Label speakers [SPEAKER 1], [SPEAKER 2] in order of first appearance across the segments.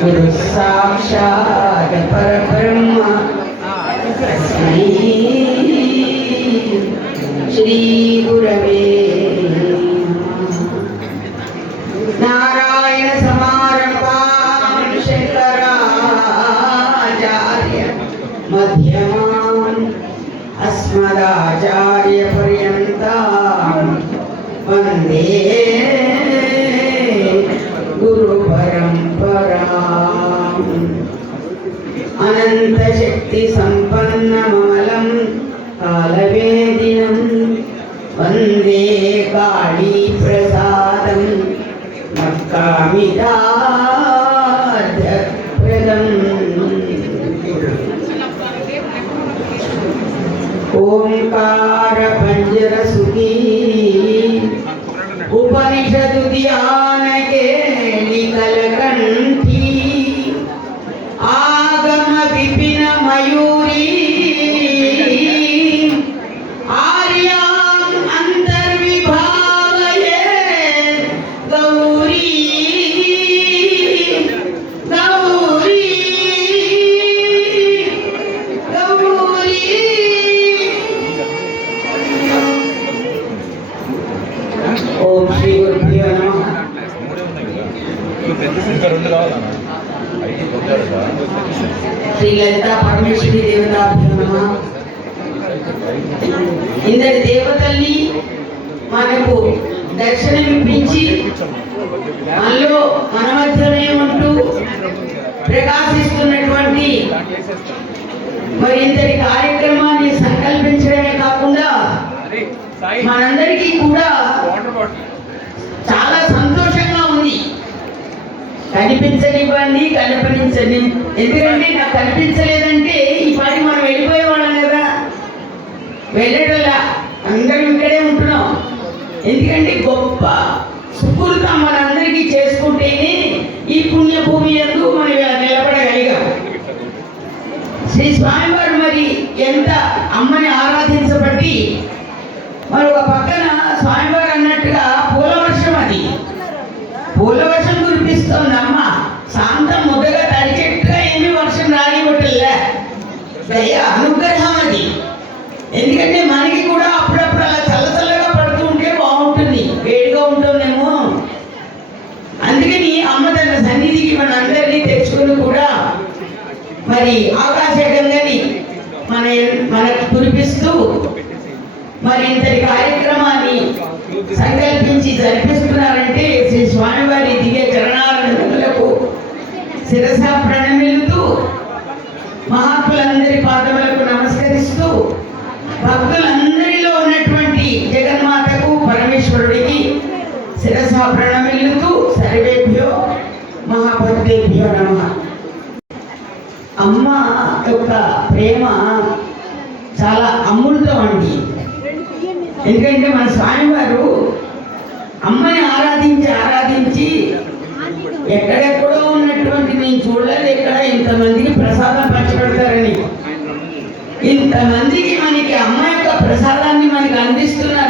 [SPEAKER 1] गुरुसाक्षात् परब्रह्म तस्मै श्रीगुरवे नारायणसमारम्भां मध्यमान मध्यमान् अस्मदाचार्यपर्यन्तां అనంత శక్తి సంపన్నమలం కాలవేదినం వందే కాళీ శ్రీ పరమేశ్వరి దేవతాభ్యో ఇందటి దేవతల్ని మనకు దర్శనమిప్పించి మనలో మన మధ్యనే ఉంటూ ప్రకాశిస్తున్నటువంటి మరి ఇంతటి కార్యక్రమాన్ని సంకల్పించడమే కాకుండా మనందరి కనిపించనివ్వండి కనిపించని ఎందుకంటే నాకు కనిపించలేదంటే ఈ పాటి మనం వెళ్ళిపోయేవాళ్ళం కదా. వెళ్ళడలా అందరం ఇక్కడే ఉంటున్నాం. ఎందుకంటే గొప్ప సుకృతం మనందరికీ చేసుకుంటేనే ఈ పుణ్యభూమి ఎందు మనం ఇలా నిలబడగలిగాం. శ్రీ స్వామివారు మరి ఎంత అమ్మని ఆరాధించబట్టి మరి ఒక పక్కన స్వామివారు అన్నట్టుగా పూల వర్షం అది. పూల వర్షం కురిపిస్తోంది? దయ అనుగ్రహం అది ఎందుకంటే మనకి కూడా అప్పుడప్పుడు అలా చల్ల చల్లగా పడుతూ ఉంటే బాగుంటుంది. వేడిగా ఉంటుందేమో. అందుకని అమ్మ తన సన్నిధికి మన అందరినీ తెచ్చుకుని కూడా మరి ఆకాశ గంగని మన మనకు కురిపిస్తూ మరి ఇంతటి కార్యక్రమాన్ని సంకల్పించి జరిపిస్తున్నారంటే శ్రీ స్వామివారి దిగే చరణాలకు శిరస యొక్క ప్రేమ చాలా అమృతం అండి ఎందుకంటే మన స్వామివారు అమ్మని ఆరాధించి ఆరాధించి ఎక్కడెక్కడో ఉన్నటువంటి నేను చూడలేదు ఎక్కడ ఇంతమందికి ప్రసాదం పంచిపెడతారని. ఇంతమందికి మనకి అమ్మ యొక్క ప్రసాదాన్ని మనకి అందిస్తున్నారు.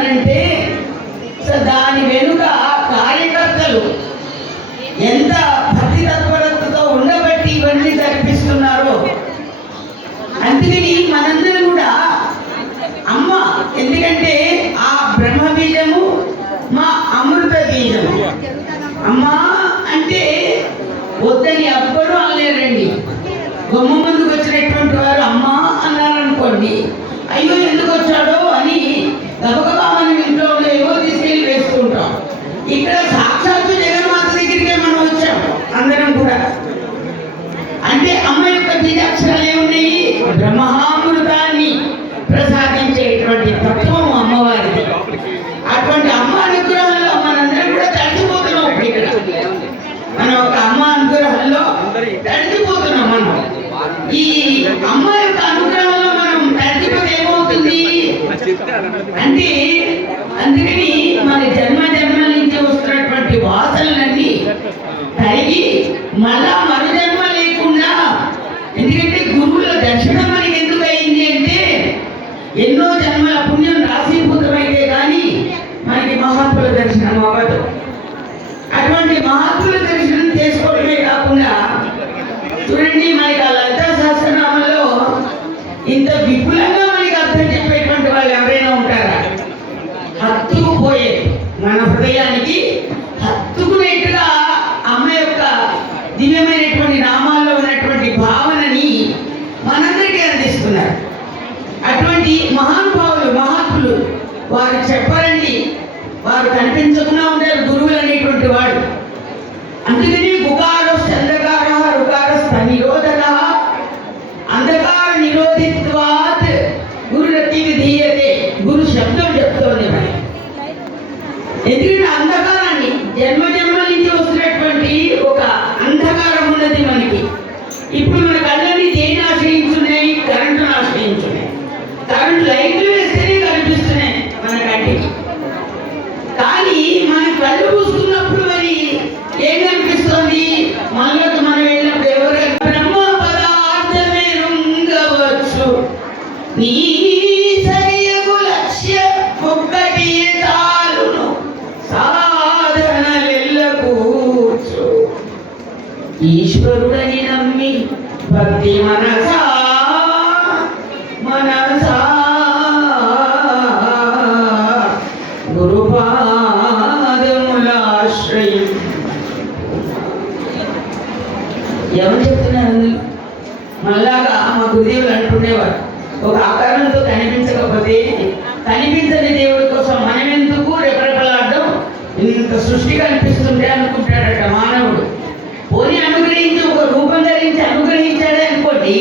[SPEAKER 1] అంటే అందుకని మన జన్మ జన్మల నుంచి వస్తున్నటువంటి వాసనలన్నీ తరిగి మళ్ళా మరు జన్మ లేకుండా ఎందుకంటే గురువుల దర్శనం మనకి ఎందుకు అయింది అంటే ఎన్నో జన్మల పుణ్యం రాశీభూతమైతే కానీ మనకి మహాత్ముల దర్శనం అవ్వదు. అటువంటి మహాత్ముల దర్శనం చేసుకోవడమే కాకుండా చూడండి మనకి ఆ లలితా సహస్రనామంలో ఇంత విపుల వారు చెప్పరండి వారు కనిపించకుండా ఉండేది గురువులు అనేటువంటి వాడు. అందుకని గుకారో చంద్రకార రుకార నిరోధన అంధకార నిరోధిత్వాత్ గురురతికి దీయతే గురు శబ్దం చెప్తోంది మరి. ఎందుకంటే అంధకారాన్ని జన్మ జన్మల నుంచి వస్తున్నటువంటి ఒక అంధకారం ఉన్నది మనకి. ఇప్పుడు మన కళ్ళ ఈశ్వరుడని నమ్మి భక్తి మనసా మనసా. గురుపాదములాశ్రయం. ఎవరు చెప్తున్నారు అందులో? మళ్ళాగా మా గురుదేవులు అంటుండేవారు. ఒక ఆకారంతో కనిపించకపోతే కనిపించని దేవుడి కోసం మనం ఎందుకు రెపరెపలాడడం? ఇంత సృష్టి కనిపిస్తుంది అనుకుంటాడట మానవుడు పోనీ అనుగ్రహించి ఒక రూపం ధరించి అనుగ్రహించాడే అనుకోండి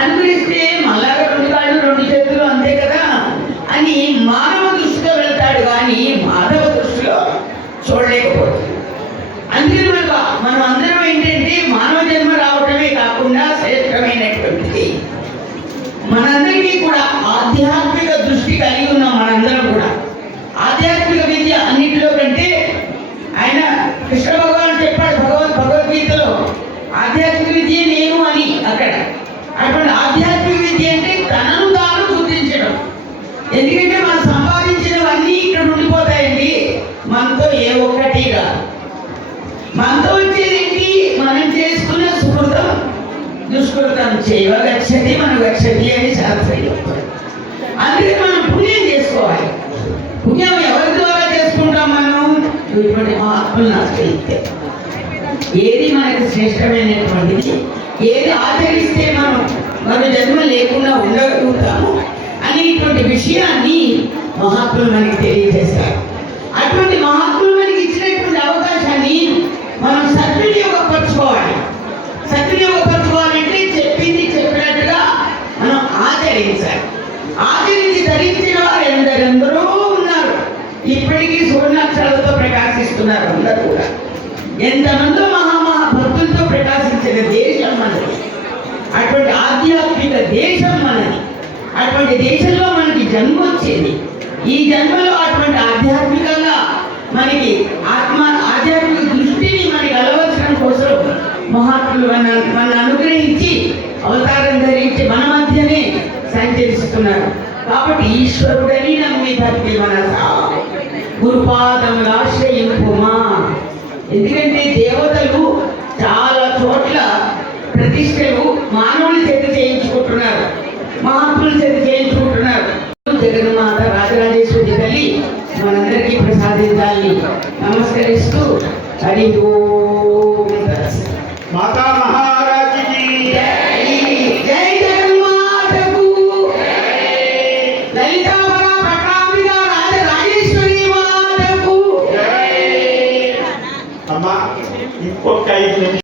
[SPEAKER 1] అనుగ్రహిస్తే మళ్ళాగా రెండు కాళ్ళు రెండు చేతులు అంతే కదా అని మానవ దృష్టిలో వెళ్తాడు కానీ మాధవ దృష్టిలో చూడలేకపోతుంది. అందుకే మనకు మనం అందరం ఏంటంటే మానవ జన్మ రావడమే కాకుండా శ్రేష్టమైనటువంటిది. మనందరికీ కూడా ఆధ్యాత్మిక దృష్టి కలిగి ఉన్నాం మనందరం కూడా ఆధ్యాత్మిక విద్య అన్నింటిలో కంటే ఆయన కృష్ణ భగవాన్ చెప్పాడు భగవద్ భగవద్గీతలో ఆధ్యాత్మిక విద్య నేను అని అక్కడ. అటువంటి ఆధ్యాత్మిక విద్య అంటే తనను తాను గుర్తించడం. ఎందుకంటే మనం సంపాదించినవన్నీ ఇక్కడ ఉండిపోతాయండి. మనతో ఏ ఒక్కటి రాదు మనతో వచ్చేదేంటి? మనం చేసుకున్న సుకృతం దుష్కృతం చేయవ గచ్చతి మన గచ్చతి అని శాస్త్రం చెప్తారు అందుకే మనం పుణ్యం చేసుకోవాలి. పుణ్యం ఎవరి ద్వారా చేసుకుంటాం మనం? ఇటువంటి మహాత్ములను నాకు ఏది మనకి శ్రేష్టమైనటువంటిది? ఏది ఆచరిస్తే మనం మన జన్మ లేకుండా ఉండగలుగుతాము అనేటువంటి విషయాన్ని మహాత్ములు మనకి తెలియజేస్తారు. అటువంటి మహాత్ములు మనకి ఇచ్చినటువంటి అవకాశాన్ని మనం సద్వినియోగపరచుకోవాలి. సద్వినియోగపరచుకోవాలంటే చెప్పింది చెప్పినట్టుగా మనం ఆచరించాలి. ఆచరించి ధరించిన వారు ఎందరెందరో ఉన్నారు. ఇప్పటికీ సువర్ణాక్షరాలతో ప్రకాశిస్తున్నారు అందరూ కూడా. ఎంతమందో మహామహా భక్తులతో ప్రకాశించిన దేశం అటువంటి ఆధ్యాత్మిక దేశం మనది. అటువంటి దేశంలో మనకి జన్మ వచ్చేది. ఈ జన్మలో అటువంటి ఆధ్యాత్మికంగా మనకి ఆత్మ ఆధ్యాత్మిక దృష్టిని మనకి అలవచ్చడం కోసం మహాత్ములు మన మన అనుగ్రహించి అవతారం ధరించి మన మధ్యనే సంచరిస్తున్నారు. కాబట్టి ఈశ్వరుడని నమ్మి తప్పి మన గురుపాదములు ఆశ్రయింపుమా ఎందుకంటే దేవతలు చాలా చోట్ల ప్రతిష్టలు మానవుని చేత చేయించుకుంటున్నారు. మహాత్ముల చేత చేయించుకుంటున్నారు. జగన్మాత రాజరాజేశ్వరి తల్లి మనందరికీ ప్రసాదించాలని నమస్కరిస్తూ హరి
[SPEAKER 2] ఇంకొక ఐదు నిమిషాలు.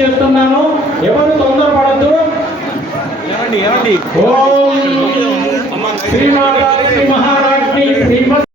[SPEAKER 3] చేస్తున్నాను. ఎవరు
[SPEAKER 2] తొందర పడద్దు ఏమండి? ఓం శ్రీమారాజ్ని మహారాజ్ని శ్రీమత్